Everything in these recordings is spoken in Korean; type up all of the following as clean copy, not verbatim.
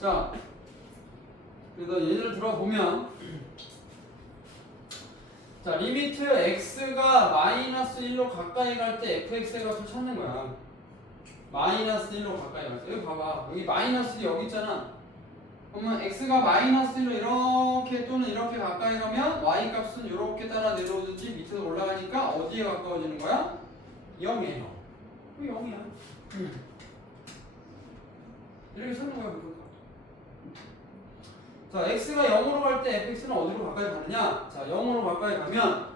자, 그래서 예를 들어 보면, 자, 리미트 x가 마이너스 1로 가까이 갈 때 fx의 값을 찾는 거야. 마이너스 1로 가까이 갈 때. 여기 봐봐. 여기 마이너스 1이 여기 있잖아. 그러면 x가 마이너스 1로 이렇게 또는 이렇게 가까이 가면 y 값은 이렇게 따라 내려오든지 밑으로 올라가니까 어디에 가까워지는 거야? 0이에요. 0이야. 이렇게 찾는 거야. 자, x가 0으로 갈 때 fx는 어디로 가까이 가느냐? 자, 0으로 가까이 가면,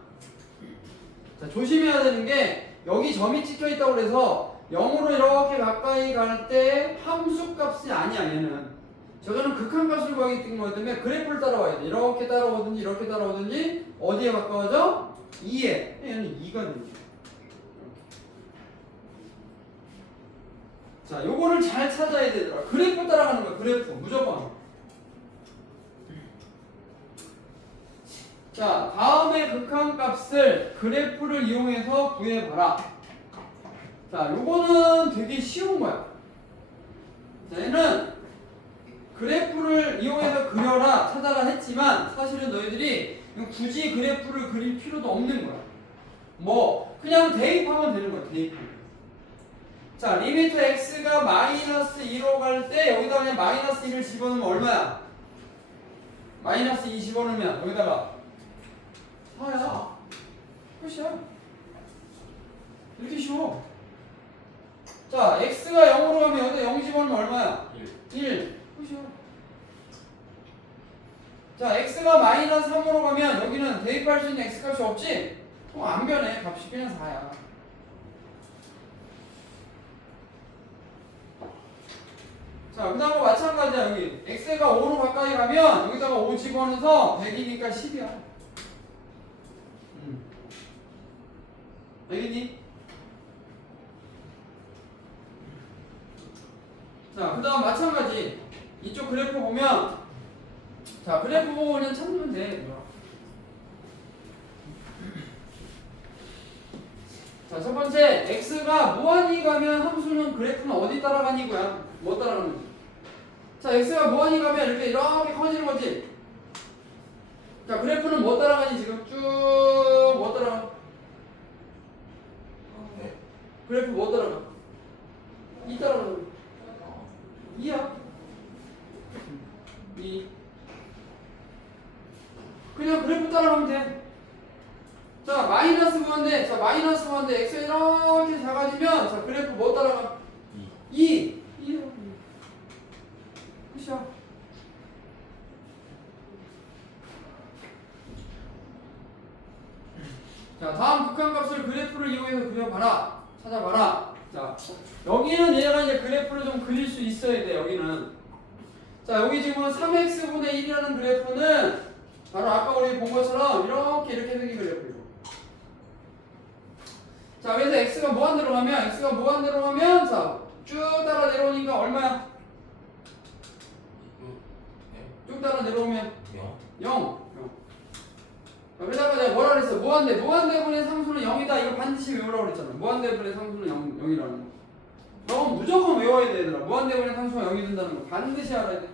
자, 조심해야 되는 게 여기 점이 찍혀 있다고 그래서 0으로 이렇게 가까이 갈 때 함수 값이 아니야. 얘는 저거는 극한값을 구하기 때문에 그래프를 따라와야 돼. 이렇게 따라오든지 이렇게 따라오든지 어디에 가까워져? 2에. 얘는 2가 되는 거야. 자, 요거를 잘 찾아야 되더라. 그래프 따라가는 거야. 그래프 무조건. 자, 다음에 극한값을 그래프를 이용해서 구해봐라. 자, 요거는 되게 쉬운 거야. 자, 얘는 그래프를 이용해서 그려라, 찾아라 했지만 사실은 너희들이 굳이 그래프를 그릴 필요도 없는 거야. 뭐 그냥 대입하면 되는 거야. 대입하면. 자, 리미트 x가 마이너스 2로 갈 때 여기다 그냥 마이너스 2를 집어넣으면 얼마야? 마이너스 2 집어넣으면 여기다가 4야. 끝이야. 이렇게 쉬워. 자, x가 0으로 가면 여기다 0 집어넣으면 얼마야? 1. 끝이야. 자, x가 마이너스 3으로 가면 여기는 대입할 수 있는 x값이 없지? 안 변해. 값이 그냥 4야. 자, 그 다음과 마찬가지야. 여기 x가 5로 가까이 가면 여기다가 5 집어넣어서 100이니까 10이야. 알겠니? 자, 그 다음 마찬가지. 이쪽 그래프 보면, 자, 그래프 보고 그냥 찾으면 돼. 자, 첫 번째, x가 무한히 가면 함수는 그래프는 어디 따라가니고요? 뭐 따라가는 거지? 자, x가 무한히 가면 이렇게 커지는 거지? 자, 그래프는 뭐 따라가니 지금? 쭉 뭐 따라가? 그래프 뭐 따라가? 2 따라가는 거야. 2야. 2. 그냥 그래프 따라가면 돼. 자, 마이너스 무한대. 자, 마이너스 무한대. x가 이렇게 작아지면 자, 그래프 뭐 따라가? 2. 2. 끝이야. 자, 다음 극한값을 그래프를 이용해서 그려봐라. 찾아봐라. 자, 여기는 얘가 이제 그래프를 좀 그릴 수 있어야 돼. 여기는. 자, 여기 지금 3x분의 1이라는 그래프는 바로 아까 우리 본 것처럼 이렇게 생긴 그래프예요. 자, 그래서 x가 무한대로 가면 자, 쭉 따라 내려오니까 얼마야? 쭉 따라 내려오면 0. 자, 그러다가 내가 뭐라 그랬어? 무한대분의 상수는 0이다. 이거 반드시 외우라고 그랬잖아. 무한대분의 상수는 0이라는 거. 너 무조건 외워야 돼, 얘들아. 무한대분의 상수가 0이 된다는 거 반드시 알아야 돼.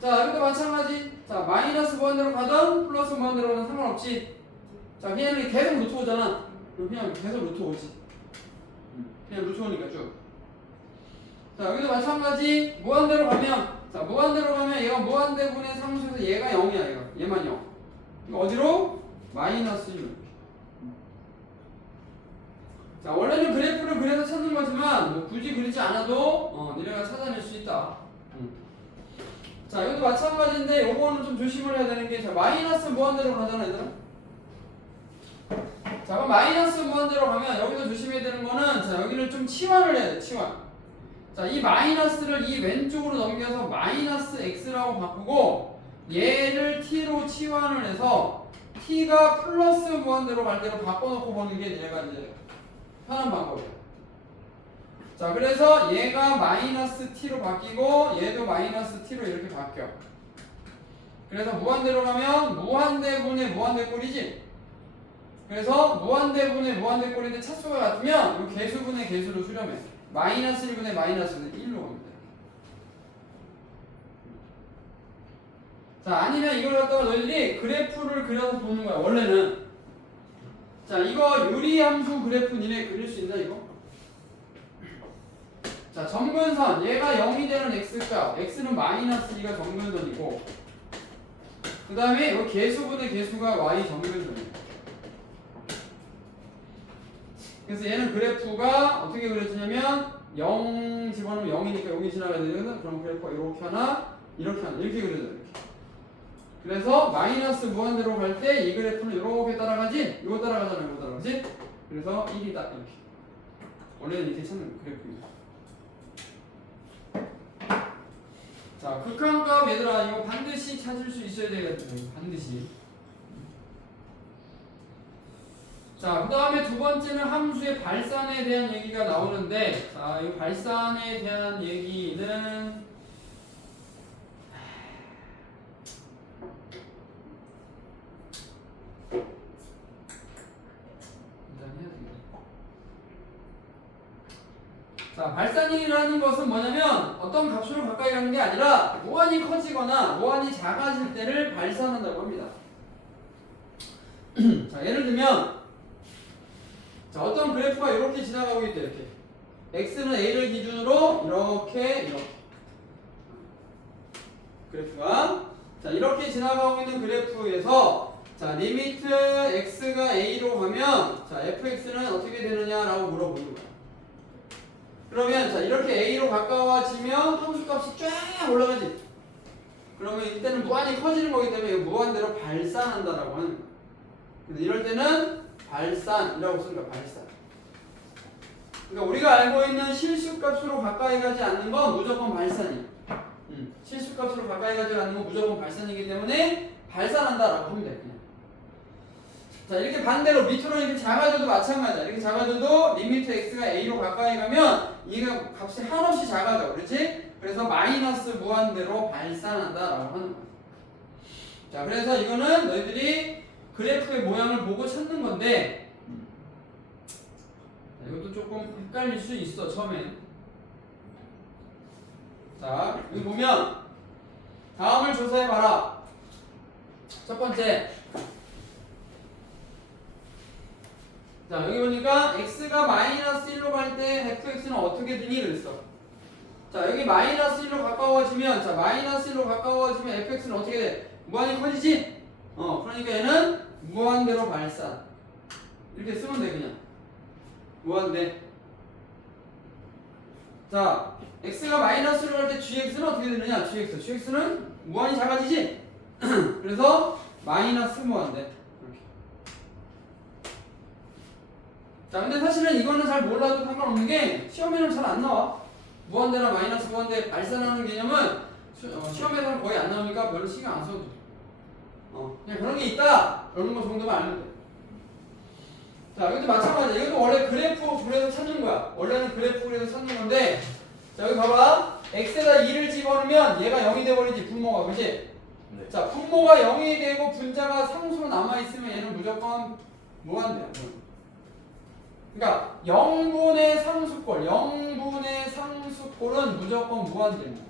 자, 여기도 마찬가지. 자, 마이너스 무한대로 가든 플러스 무한대로 가든 상관없지. 자, 그냥 이렇게 계속 루트 오잖아. 그럼 그냥 계속 루트 오지. 그냥 루트 오니까 쭉. 자, 여기도 마찬가지. 무한대로 가면 얘가 무한대분의 상수에서 얘가 0이야. 얘만 0. 이거 어디로? 마이너스 1. 자, 원래는 그래프를 그려서 찾는 거지만 뭐 굳이 그리지 않아도 니네가 찾아낼 수 있다. 자, 이것도 마찬가지인데 요거는 좀 조심을 해야 되는 게, 자, 마이너스 무한대로 가잖아, 얘들아. 자, 그럼 마이너스 무한대로 가면 여기서 조심해야 되는 거는, 자, 여기를 좀 치환을 해야 돼. 치환. 자, 이 마이너스를 이 왼쪽으로 넘겨서 마이너스 x라고 바꾸고 얘를 t로 치환을 해서 t가 플러스 무한대로 갈 때로 바꿔놓고 보는 게 얘가 이제 편한 방법이야. 자, 그래서 얘가 마이너스 t로 바뀌고 얘도 마이너스 t로 이렇게 바뀌어. 그래서 무한대로 가면 무한대분의 무한대꼴이지. 그래서 무한대분의 무한대꼴인데 차수가 같으면 이 개수분의 개수로 수렴해. 마이너스 1분의 마이너스 1로 갑니다. 자, 아니면 이걸 갖다가 너희들이 그래프를 그려서 보는 거야, 원래는. 자, 이거 유리함수 그래프 니네 그릴 수 있나, 이거? 자, 정근선. 얘가 0이 되는 x값. x는 마이너스 2가 정근선이고, 그 다음에 이 개수분의 개수가 y 정근선이에요. 그래서 얘는 그래프가 어떻게 그려지냐면 0 집어넣으면 0이니까 여기 지나가야 되거든. 그럼 그래프가 이렇게 하나, 이렇게 하나, 이렇게 그려져요. 이렇게. 그래서 마이너스 무한대로 갈 때 이 그래프는 이렇게 따라가지? 이거 따라가잖아, 이거 따라가지? 그래서 1이다 이렇게. 원래는 이렇게 찾는 그래프입니다. 자, 극한값 얘들아 이거 반드시 찾을 수 있어야 되거든요. 반드시. 자, 그 다음에 두 번째는 함수의 발산에 대한 얘기가 나오는데, 자, 이 발산에 대한 얘기는 자, 발산이라는 것은 뭐냐면 어떤 값으로 가까이 가는 게 아니라 무한히 커지거나 무한히 작아질 때를 발산한다고 합니다. 자, 예를 들면 자, 어떤 그래프가 이렇게 지나가고 있대. 이렇게 x는 a를 기준으로 이렇게 그래프가 자, 이렇게 지나가고 있는 그래프에서 자, 리미트 x가 a로 가면 자, fx는 어떻게 되느냐라고 물어보는 거야. 그러면 자, 이렇게 a로 가까워지면 함수값이 쫙 올라가지. 그러면 이때는 무한히 커지는 거기 때문에 이거 무한대로 발산한다라고 하는 거야. 그래서 이럴 때는 발산이라고 쓰는 거야. 발산. 그러니까 우리가 알고 있는 실수값으로 가까이 가지 않는 건 무조건 발산이야. 실수값으로 가까이 가지 않는 건 무조건 발산이기 때문에 발산한다라고 하면 돼. 그냥. 자, 이렇게 반대로 밑으로 이렇게 작아져도 마찬가지야. 이렇게 작아져도 리미트 x가 a로 가까이 가면 이가 값이 한없이 작아져. 그렇지? 그래서 마이너스 무한대로 발산한다라고 하는 거야. 자, 그래서 이거는 너희들이 그래프의 모양을 보고 찾는 건데, 자, 이것도 조금 헷갈릴 수 있어, 처음엔. 자, 여기 보면 다음을 조사해봐라. 첫 번째. 자, 여기 보니까 x가 마이너스 1로 갈 때 fx는 어떻게 되니? 그랬어. 자, 여기 마이너스 1로 가까워지면, 자, 마이너스 1로 가까워지면 fx는 어떻게 돼? 무한히 커지지? 그러니까 얘는 무한대로 발산. 이렇게 쓰면 돼, 그냥. 무한대. 자, x가 마이너스 1로 갈 때 gx는 어떻게 되느냐? gx는 무한히 작아지지? 그래서 마이너스 무한대. 자, 근데 사실은 이거는 잘 몰라도 상관없는 게 시험에는 잘 안 나와. 무한대나 마이너스 무한대 발산하는 개념은 시험에서는 거의 안 나오니까 별로 신경 안 써도 돼. 그냥 그런 게 있다! 그런 거 정도만 알면 돼. 자, 이것도 마찬가지야. 이것도 원래 그래프 그래서 찾는 거야. 원래는 그래프 그래서 찾는 건데, 자, 여기 봐봐. x에다 2를 집어넣으면 얘가 0이 돼버리지, 분모가. 그치? 네. 자, 분모가 0이 되고 분자가 상수로 남아있으면 얘는 무조건 무한대야. 그러니까 0분의 상수꼴은 무조건 무한대입니다.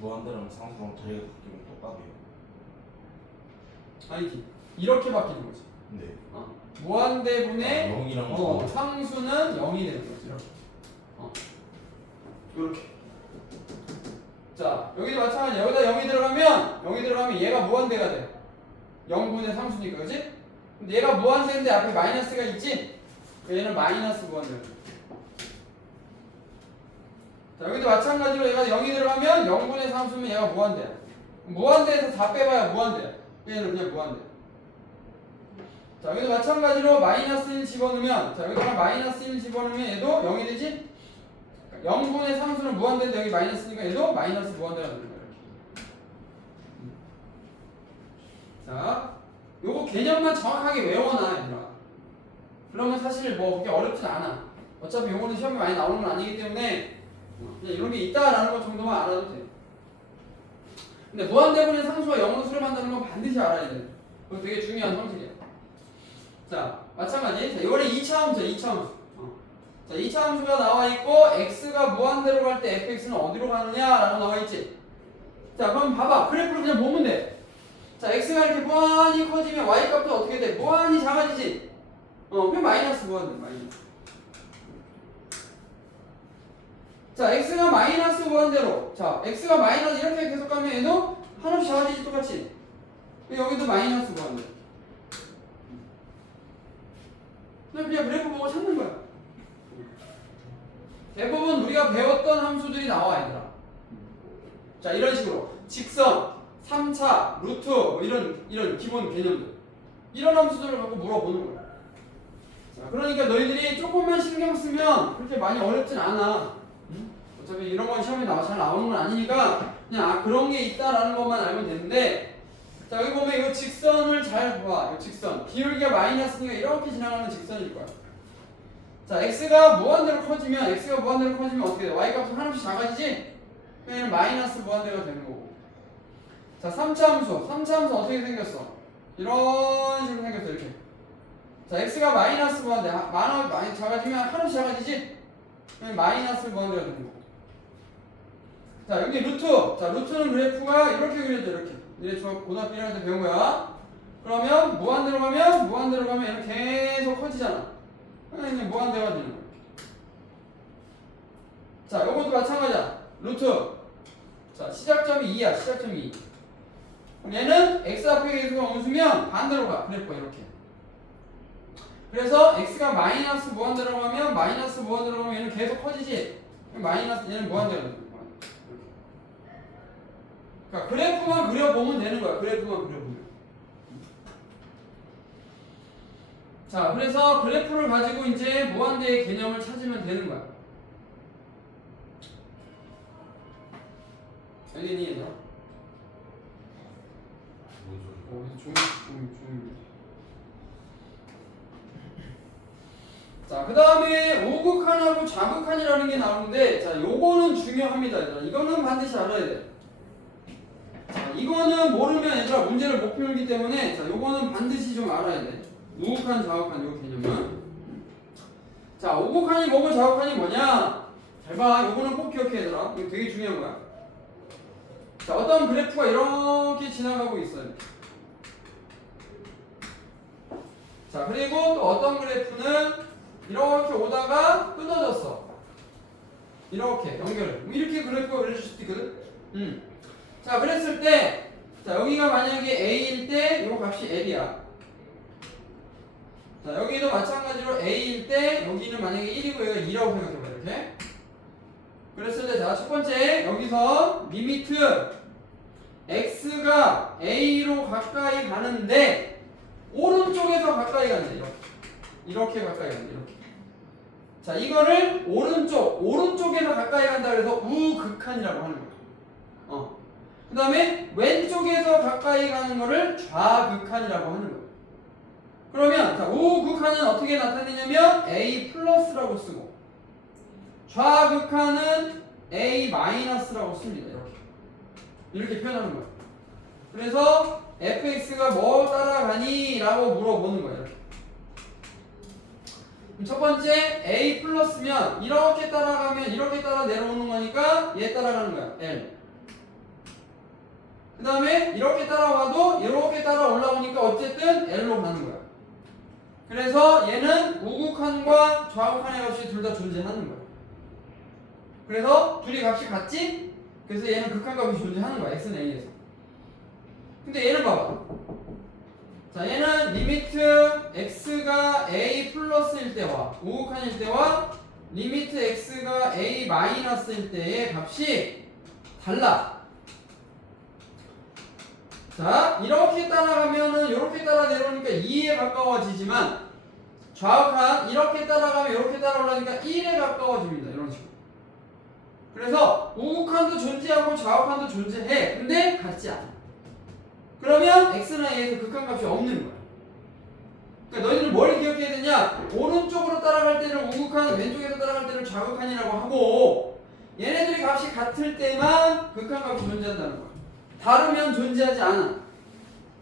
무한대랑 상수랑 자리가 바뀌면 똑같아요. 아니지. 이렇게 바뀌는 거지. 네. 무한대분의 0이랑 상수는 0이 되는 거지. 이렇게. 자, 여기도 마찬가지야. 여기다 0이 들어가면 얘가 무한대가 돼. 0분의 상수니까, 그치? 근데 얘가 무한대인데 앞에 마이너스가 있지? 얘는 마이너스 무한대야. 자, 여기도 마찬가지로 얘가 0이 들어가면 0분의 상수면 얘가 무한대야. 무한대에서 다 빼봐야 무한대야. 얘는 그냥 무한대. 자, 여기도 마찬가지로 마이너스 1 집어넣으면, 자, 여기다가 마이너스 1 집어넣으면 얘도 0이 되지? 0분의 상수는 무한대인데 여기 마이너스니까 얘도 마이너스 무한대가 되는 거야. 자, 요거 개념만 정확하게 외워놔, 얘들아. 그러면 사실 뭐 그렇게 어렵진 않아. 어차피 요거는 시험에 많이 나오는 건 아니기 때문에 그냥 이런 게 있다라는 것 정도만 알아도 돼. 근데 무한대분의 상수가 0으로 수렴한다는 건 반드시 알아야 돼. 그거 되게 중요한 형식이야. 자, 마찬가지. 자, 이번에 2차 함수야, 2차 함수. 자, 2차 함수가 나와 있고 x가 무한대로 갈 때 fx는 어디로 가느냐라고 나와 있지. 자, 그럼 봐봐. 그래프를 그냥 보면 돼. 자, x가 이렇게 무한히 커지면 y 값도 어떻게 돼? 무한히 작아지지. 그럼 마이너스 무한대, 마이너스. 자, x가 마이너스 무한대로. 자, x가 마이너스 이렇게 계속 가면 얘도 한없이 작아지지 똑같이. 여기도 마이너스 무한대로. 그냥 그래프 보고 찾는 거야. 대부분 우리가 배웠던 함수들이 나와, 얘들아. 자, 이런 식으로 직선, 3차, 루트 뭐 이런 기본 개념들, 이런 함수들을 갖고 물어보는 거야. 자, 그러니까 너희들이 조금만 신경 쓰면 그렇게 많이 어렵진 않아. 어차피 이런 건 시험에 잘 나오는 건 아니니까 그냥 그런 게 있다라는 것만 알면 되는데, 자, 여기 보면 이 직선을 잘 봐. 이 직선 기울기가 마이너스니까 이렇게 지나가는 직선일 거야. 자, x가 무한대로 커지면 어떻게 돼? y 값은 하나씩 작아지지? 그냥 마이너스 무한대가 되는 거고. 자, 3차 함수 어떻게 생겼어? 이런 식으로 생겼어. 이렇게. 자, x가 마이너스 무한대 많이 작아지면 하나씩 작아지지? 그냥 마이너스 무한대가 되는 거고. 자, 여기 루트. 자, 루트는 그래프가 이렇게 그려져. 이렇게. 이제 고등학교 1학년 때 배운 거야. 그러면 무한대로 가면 이렇게 계속 커지잖아. 그냥 무한대가 되는 거야. 자, 요것도 마찬가지야. 루트. 자, 시작점이 2야. 시작점이 2. 얘는 x 앞에 계수가 음수면 반대로 가. 그래프가 이렇게. 그래서 x가 마이너스 무한대로 가면 얘는 계속 커지지. 마이너스 얘는 무한대로 되는 거야. 그러니까 그래프만 그려보면 되는 거야. 그래프만 그려보면. 자, 그래서 그래프를 가지고 이제 무한대의 개념을 찾으면 되는 거야. 알겠니, 얘들아? 자, 그 다음에 오극한하고 좌극한이라는 게 나오는데, 자, 요거는 중요합니다, 얘들아. 이거는 반드시 알아야 돼. 자, 이거는 모르면 얘들아 문제를 못 풀기 때문에, 자, 요거는 반드시 좀 알아야 돼. 우극한, 좌극한 요 개념은. 자, 오극한이 뭐고 좌극한이 뭐냐? 잘 봐. 요거는 꼭 기억해, 얘들아. 이거 되게 중요한 거야. 자, 어떤 그래프가 이렇게 지나가고 있어요. 자, 그리고 또 어떤 그래프는 이렇게 오다가 끊어졌어. 이렇게 연결을. 이렇게 그래프가 그려질 수도 있거든. 자, 그랬을 때, 자, 여기가 만약에 A일 때, 요 값이 L이야. 자, 여기도 마찬가지로 A일 때, 여기는 만약에 1이고 여기가 2라고 생각해봐, 이렇게. 그랬을 때, 자, 첫 번째, 여기서 리미트 X가 A로 가까이 가는데, 오른쪽에서 가까이 간다, 이렇게. 이렇게 가까이 간다, 이렇게. 자, 이거를 오른쪽에서 가까이 간다 그래서 우극한이라고 하는 거야. 그 다음에 왼쪽에서 가까이 가는 거를 좌극한이라고 하는 거야. 그러면 자, 우극한은 어떻게 나타내냐면 A 플러스라고 쓰고, 좌극한은 A 마이너스라고 씁니다. 이렇게 표현하는 거야. 그래서 fx가 뭐 따라가니? 라고 물어보는 거야. 이렇게. 첫 번째 A 플러스면 이렇게 따라가면 이렇게 따라 내려오는 거니까 얘 따라가는 거야. L. 그 다음에 이렇게 따라와도 이렇게 따라 올라오니까 어쨌든 L로 가는 거야. 그래서 얘는 우극한과 좌극한의 값이 둘 다 존재하는 거야. 그래서 둘이 값이 같지? 그래서 얘는 극한값이 존재하는 거야. x는 a에서. 근데 얘는 봐봐. 자, 얘는 리미트 x가 a 플러스일 때와 우극한일 때와 리미트 x가 a 마이너스일 때의 값이 달라. 자, 이렇게 따라가면은 이렇게 따라 내려오니까 2에 가까워지지만, 좌극한 이렇게 따라가면 이렇게 따라 올라가니까 1에 가까워집니다. 이런 식으로. 그래서 우극한도 존재하고 좌극한도 존재해. 근데 같지 않아. 그러면 x는 a에서 극한값이 없는 거야. 그러니까 너희들 뭘 기억해야 되냐? 오른쪽으로 따라갈 때는 우극한, 왼쪽에서 따라갈 때는 좌극한이라고 하고, 얘네들이 값이 같을 때만 극한값이 존재한다는 거야. 다르면 존재하지 않아.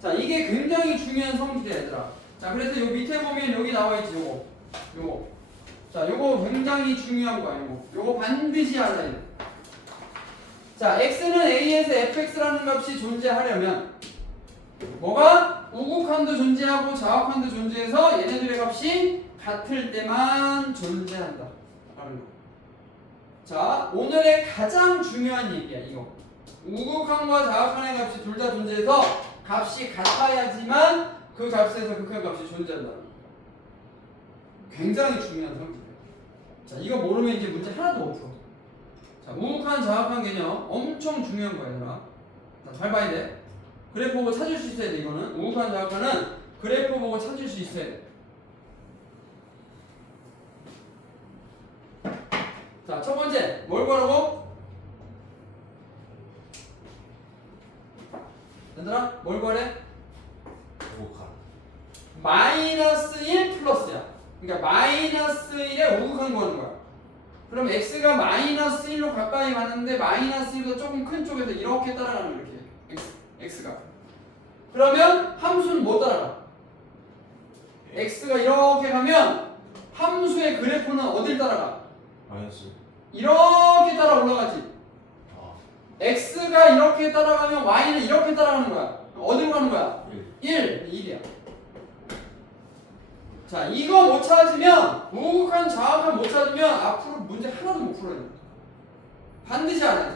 자, 이게 굉장히 중요한 성질이야, 얘들아. 자, 그래서 요 밑에 보면 여기 나와 있지, 요거. 자, 요거 굉장히 중요한 거야, 요거 반드시 알아야 돼. 자, x는 a에서 fx라는 값이 존재하려면 뭐가? 우극한도 존재하고 좌극한도 존재해서 얘네들의 값이 같을 때만 존재한다 라는 거. 자, 오늘의 가장 중요한 얘기야 이거. 우극한과 좌극한의 값이 둘 다 존재해서 값이 같아야지만 그 값에서 극한 값이 존재한다. 굉장히 중요한 성질이에요. 자, 이거 모르면 이제 문제 하나도 없어. 자, 우극한 좌극한 개념 엄청 중요한 거야 얘들아. 자, 잘 봐야 돼. 그래프 보고 찾을 수 있어야 돼. 이거는 우극한 좌극한은 그래프 보고 찾을 수 있어야 돼. 자, 첫 번째 뭘 구하라고? 얘들아 뭘 구하래? 우극한. 마이너스 1 플러스야. 그러니까 마이너스 1에 우극한 구하는 거야. 그럼 x가 마이너스 1로 가까이 가는데 마이너스 1보다 조금 큰 쪽에서 이렇게 따라가는 거야. 이렇게 x가. 그러면 함수는 못 따라가. x가 이렇게 가면 함수의 그래프는 어딜 따라가? 마이너스. 이렇게 따라 올라가지. 아. x가 이렇게 따라가면 y는 이렇게 따라가는 거야. 어디로 가는 거야? 1. 1이야. 자, 이거 못 찾으면 우극한 좌극한 못 찾으면 앞으로 문제 하나도 못 풀어야 돼. 반드시 안 해.